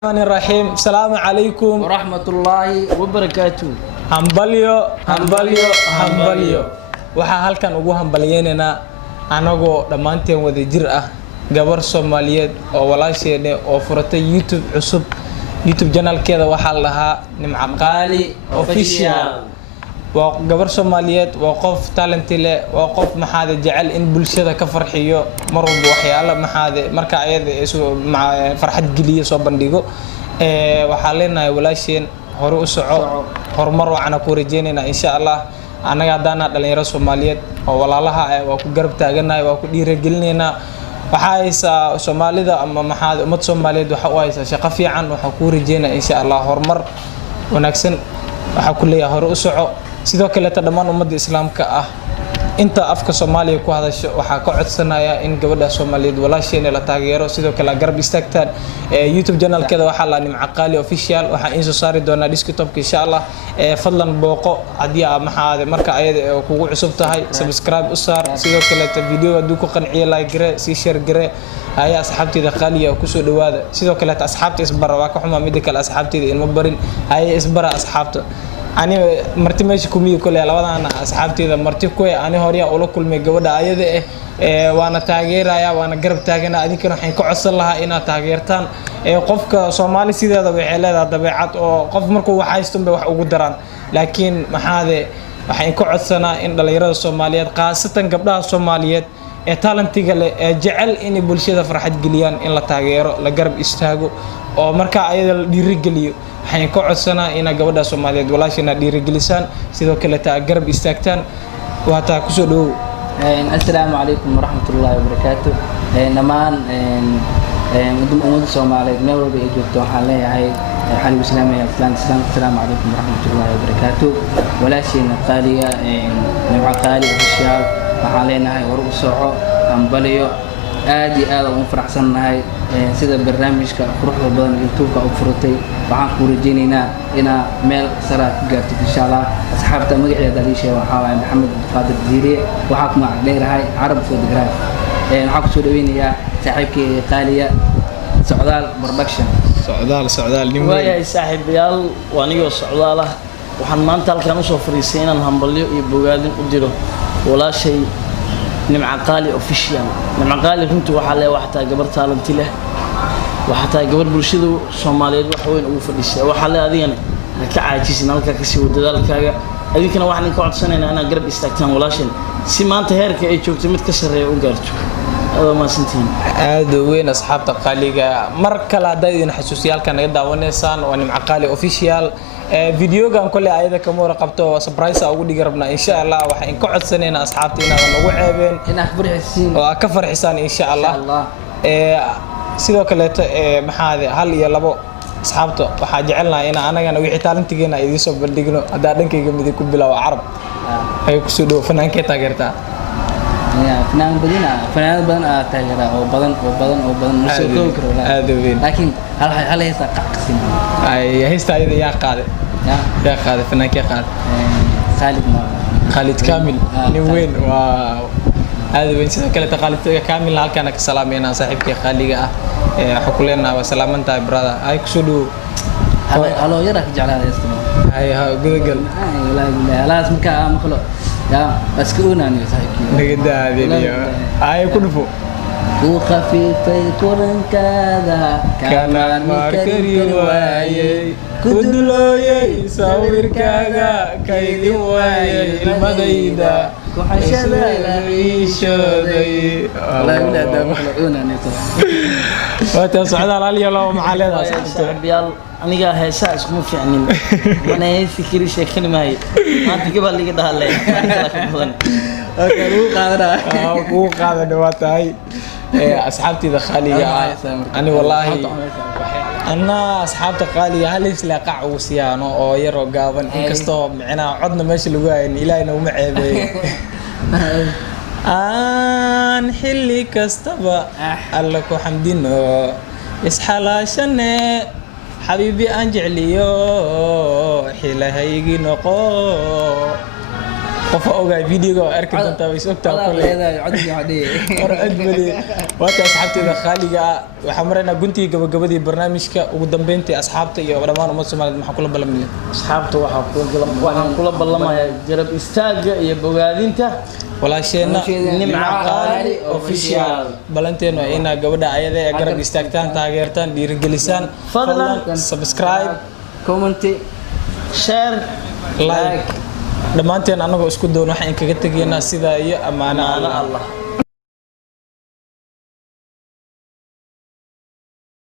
الرحمن الرحيم السلام عليكم ورحمة الله وبركاته. hambalyo waxaa halkan ugu hambalyeynayna anagoo dhamaanteen wada jir ah gabar Soomaaliyeed oo walaasheena oo furatay YouTube cusub channelkeeda waxaa la dhahaa Nimca Qaali official waa gabar Soomaaliyeed waa qof talent leh waa qof maxaad jecel in bulshada ka farxiyo mar walba waxyaalo maxaad marka ayada farxad geliyo soo bandhigo waxaa leenahay walaasheen hore u soco horumar waxaan ku rajeynaynaa insha Allah anaga hadana dhalinyaro Soomaaliyeed oo walaalaha waa ku garab taaganahay waa ku dhiirigelinaynaa waxa aysa Soomaalida ama maxaad ummad Soomaaliyeed waxa u haysa shaqo fiican waxa ku rajeynaynaa insha Allah horumar wanaagsan waxa ku leeyahay hore u soco sidoo kale dhammaan ummadda islaamka ah inta afka Soomaaliya ku hadasho waxa ka codsanaya in gabadha Soomaaliyeed walaasheena la taageero sidoo kale garab istaagtaan YouTube channelkeeda waxa la Nimca Qaali official waxa in soo saari doona desktop insha Allah fadlan booqo hadii maxaad marka ayada kugu cusub tahay subscribe u saar sidoo kale video haduu ku qanciyo like gare si share gare ay asxaabteeda qaaliya ku soo dhawaada sidoo kale asxaabta isbar waa ka xumaa mid kale asxaabteeda in ma barin ay isbar asxaabta ani marti meesha kumiyo kale labadana asxaabteeda marti ku ani hore oo la kulmay gabadha ayada waana taageeraya waana garab taagana adinkana waxaan ka codsan lahaa inaad taageertaan qofka Soomaali sideeda waxay leedahay dabeecad oo qof markuu wax haysto wax ugu daraan laakiin maxaade waxaan ka codsanaa in dhalinyarada Soomaaliyeed qaasatan gabdhaha Soomaaliyeed talentiga leh jecel in bulshada farxad geliyaan in la taageero la garab istaago oo marka ayada la dhiirigeliyo waxaan ka codsanaa in gabadha Soomaaliyeed walaashina dhiirigelisaan sidoo kale taa garab istaagtaan waata ku soo dhaw السلام عليكم ورحمة الله وبركاته. نمان ummadda Soomaaliyeed meel walba ay joogto waxaan leeyahay xalib islaamiga السلام عليكم ورحمة الله وبركاته. walaasheena qaaliga Nimca Qaali official waxaan leenahay war u soco hambalyo aad iyo aad u faraxsanahay sida barnaamijka quruxda badan YouTube ka u furtay waxaan ku rajeynaynaa ina meel sare ka gaarto insha Allah asxaabta magaceeda dhaliishay waxa waay Maxamed Qaadir Diire waxa ku macdheerahay Arab Photograph waxa ku soo dhaweynayaa saaxiibkii qaaliya Socdaal Production socdaal nin way saaxiibayaal waaniga socdaal ah waxaan maanta halkan u soo fariisay inaan hambalyo iyo bogaadin u diro walaashay Nimca Qaali official Nimca Qaali runtii waxa la waxtaa gabar talent leh waxtaa gabar bulshada Soomaaliyeed wax weyn ugu fadhisay waxa la adigana ka caajisin halka ka sii wadadaalkaaga adinkana waxaan ka codsanaynaa inaad garab istaagtaan walaashin si maanta heerka ay joogto mid ka sareeyo u gaarto ma santiin aad weyn asxaabta qaaliga mar kale hadayna xasuusiyalka naga daawaneysaan waa Nimca Qaali official videogan kale ayada ka moora qabto surprise ugu dhigi rabnaa insha Allah waxaan ka codsanaynaa asxaabta inaad nagu ceebeen inaad farxisiin oo ka farxisaan insha Allah sidoo kale maxaad hal iyo labo asxaabta waxa jecelnahay in anagana wixii talentigeena ay soo bandhigno hadaa dhankayga mid ku bilaw Arab ay ku soo dhaw fanaanka taageertaa فنان بدنا تاجر أو بدن مسوي كرو لكن هل هي قسم أي هيستا يا قاعد يا قاعد فنان كي قاعد خالد كامل نوين واو هذا بين سنة كلا خالد كامل هل كان كسلامينا صاحبك خالد حكولنا وسلام أنت برادا هاي كسودو هلا يراك جعلها يستمع هاي جوجل لا اسمك مخلوق يا أسكونا أنا صاحبي نقدر هذه هاي كنفو وخفيفي كورن كذا كان ماركري واي كدلوي صور كذا كيد واي المديدة كحشة ريشودي لا لا ده مخلوقنا أنا وتصعد على اليوم معلنا صاحبيال aniga heesa isku fiicnin mana fikiri sheekhin maayo maanta gabal liga dhahalay badan uu qaadana waa tahay asxaabtida qaaliga ani wallahi ana asxaabta qaaliga hal isla qac uu siyaano oo yaro gaaban inkastoo micnaa codna meesha lagu hayn ilaahina uma ceebeeyo aan xilli kastaba alla ku xamdino isxalaashane حبيبي أنجليو حلا هيجي نقو qof ogaay videoga oo arki doontaa way sogtaa kale hore ajmali waata asxaabteeda khaaliga waxa marayna guntii gabagabadii barnaamijka ugu dambeyntii asxaabta iyo dhammaan ummadda Soomaaliyeed maxaa kula ballamay asxaabta waxaan kula ballamayaa jarab istaaga iyo bogaadinta walaasheena Nimca Qaali official balanteena ina gabadha ayada ee garab istaagtaan taageertaan dhiirigelisaan fadlan subscribe comment share like dhamaanteen anagoo isku doon waxaan kaga tageynaa sida iyo amaana Allah